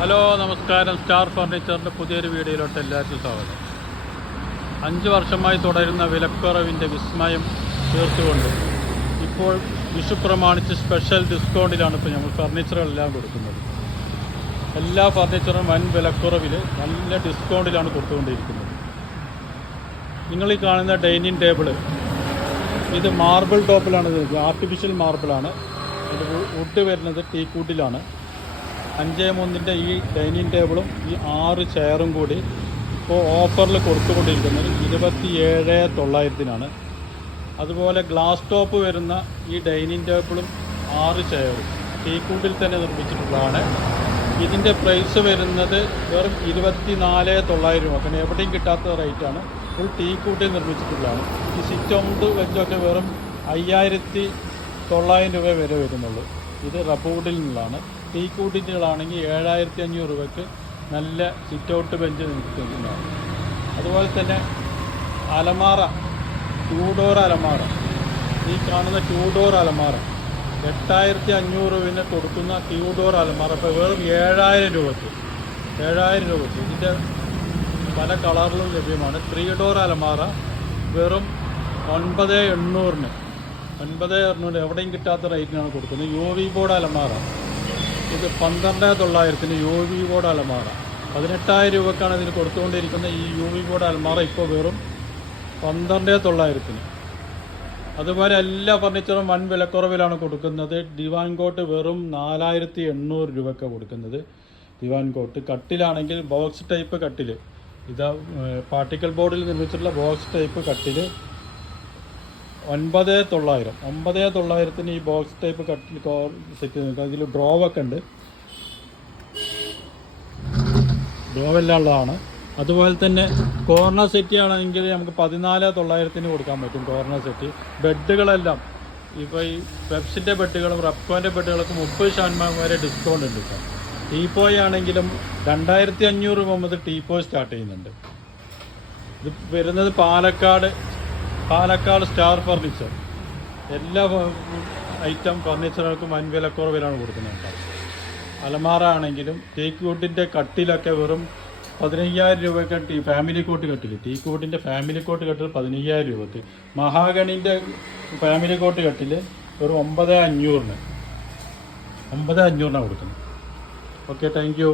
Hello നമസ്കാരം. Star ഫർണിച്ചറിൻ്റെ പുതിയൊരു വീഡിയോയിലോട്ട് എല്ലാവർക്കും സ്വാഗതം. 5 വർഷമായി തുടരുന്ന വിലക്കുറവിൻ്റെ വിസ്മയം തീർത്തുകൊണ്ട് ഇപ്പോൾ വിഷു പ്രമാണിച്ച് സ്പെഷ്യൽ ഡിസ്കൗണ്ടിലാണ് ഇപ്പോൾ നമ്മൾ ഫർണിച്ചറുകളെല്ലാം കൊടുക്കുന്നത്. എല്ലാ ഫർണിച്ചറും വൻ വിലക്കുറവിൽ നല്ല ഡിസ്കൗണ്ടിലാണ് കൊടുത്തുകൊണ്ടിരിക്കുന്നത്. നിങ്ങൾ ഈ കാണുന്ന ഡൈനിങ് ടേബിള് ഇത് മാർബിൾ ടോപ്പിലാണ്, ആർട്ടിഫിഷ്യൽ മാർബിളാണ്. ഇത് വുഡ് വരുന്നത് ടീക്കൂട്ടിലാണ്. 5.3 ഈ ഡൈനിങ് ടേബിളും ഈ 6 ചെയറും കൂടി ഇപ്പോൾ ഓഫറിൽ കൊടുത്തുകൊണ്ടിരിക്കുന്നത് 27,900 അതുപോലെ ഗ്ലാസ് ടോപ്പ് വരുന്ന ഈ ഡൈനിങ് ടേബിളും 6 ചെയറും ടീക്കൂട്ടിൽ തന്നെ നിർമ്മിച്ചിട്ടുള്ളതാണ്. ഇതിൻ്റെ പ്രൈസ് വരുന്നത് വെറും 24,900 രൂപ. കാരണം എവിടെയും കിട്ടാത്ത റേറ്റാണ്. ഫുൾ ടീക്കൂട്ടിൽ നിർമ്മിച്ചിട്ടുള്ളതാണ്. ഈ സിറ്റ് ഔട്ട് വെച്ചൊക്കെ വെറും 5,900 രൂപ വരെ വരുന്നുള്ളൂ. ഇത് റബ്ബുഡിൽ നിന്നുള്ളതാണ്. ടീക്കൂട്ടിൻ്റെകളാണെങ്കിൽ 7,500 രൂപയ്ക്ക് നല്ല സിറ്റ് ഔട്ട് ബെഞ്ച് നിർമ്മിക്കുന്നതാണ്. അതുപോലെ തന്നെ അലമാറ, 2 ഡോർ അലമാറ, ഈ കാണുന്ന 2 ഡോർ അലമാറ 8,500 രൂപന് കൊടുക്കുന്ന 2 ഡോർ അലമാറ ഇപ്പോൾ വെറും 7,000 രൂപയ്ക്ക്. ഇതിൻ്റെ പല കളറിലും ലഭ്യമാണ്. 3 ഡോർ അലമാറ വെറും 9,800 എവിടെയും കിട്ടാത്ത റേറ്റിനാണ് കൊടുക്കുന്നത്. UV ബോർഡ് അലമാറ ഇത് 12,900 UV ബോർഡ് അലമാറ. 18,000 രൂപക്കാണ് ഇതിന് കൊടുത്തുകൊണ്ടിരിക്കുന്നത്. ഈ UV ബോർഡ് അലമാറ ഇപ്പോൾ വെറും 12,900. അതുപോലെ എല്ലാ ഫർണിച്ചറും വൻ വിലക്കുറവിലാണ് കൊടുക്കുന്നത്. ദിവാൻ കോട്ട് വെറും 4,800 രൂപയ്ക്കാണ് കൊടുക്കുന്നത്. ദിവാൻ കോട്ട് കട്ടിലാണെങ്കിൽ ബോക്സ് ടൈപ്പ് കട്ടിൽ, ഇതാ പാർട്ടിക്കൽ ബോർഡിൽ നിർമ്മിച്ചിട്ടുള്ള ബോക്സ് ടൈപ്പ് കട്ടിൽ 9,900 ഈ ബോക്സ് ടൈപ്പ് കട്ടിൽ സെറ്റ് നിൽക്കുക. അതിൽ ഡ്രോവൊക്കെ ഉണ്ട്, ഡ്രോവെല്ലാം ഉള്ളതാണ്. അതുപോലെ തന്നെ കോർണർ സെറ്റ് ആണെങ്കിൽ നമുക്ക് 14,900 കൊടുക്കാൻ പറ്റും. കോർണർ സെറ്റ് ബെഡുകളെല്ലാം ഇപ്പോൾ ഈ പെപ്സിൻ്റെ ബെഡുകളും റെപ്കോൻ്റെ ബെഡുകളൊക്കെ 30% വരെ ഡിസ്കൗണ്ട് ഉണ്ട്. ഇപ്പോൾ ടീപ്പോയ് ആണെങ്കിലും 2,500 രൂപ മുതൽ ടീപ്പോയ് സ്റ്റാർട്ട് ചെയ്യുന്നുണ്ട്. ഇത് വരുന്നത് പാലക്കാട് സ്റ്റാർ ഫർണിച്ചർ. എല്ലാ ഐറ്റം ഫർണിച്ചറുകൾക്കും വൻ വിലക്കുറവിലാണ് കൊടുക്കുന്നുണ്ട്. അലമാറ ആണെങ്കിലും ടീക്ക് വുഡിൻ്റെ കട്ടിലൊക്കെ വെറും 15,000 രൂപയ്ക്ക് ഫാമിലി കോട്ട് കട്ടിൽ, ടീക്ക് വുഡിൻ്റെ ഫാമിലി കോട്ട് കട്ടിൽ 15,000 രൂപയ്ക്ക്. മഹാഗണിൻ്റെ ഫാമിലി കോട്ട് കട്ടിൽ വെറും 9,500 കൊടുക്കുന്നത്. Okay, thank you.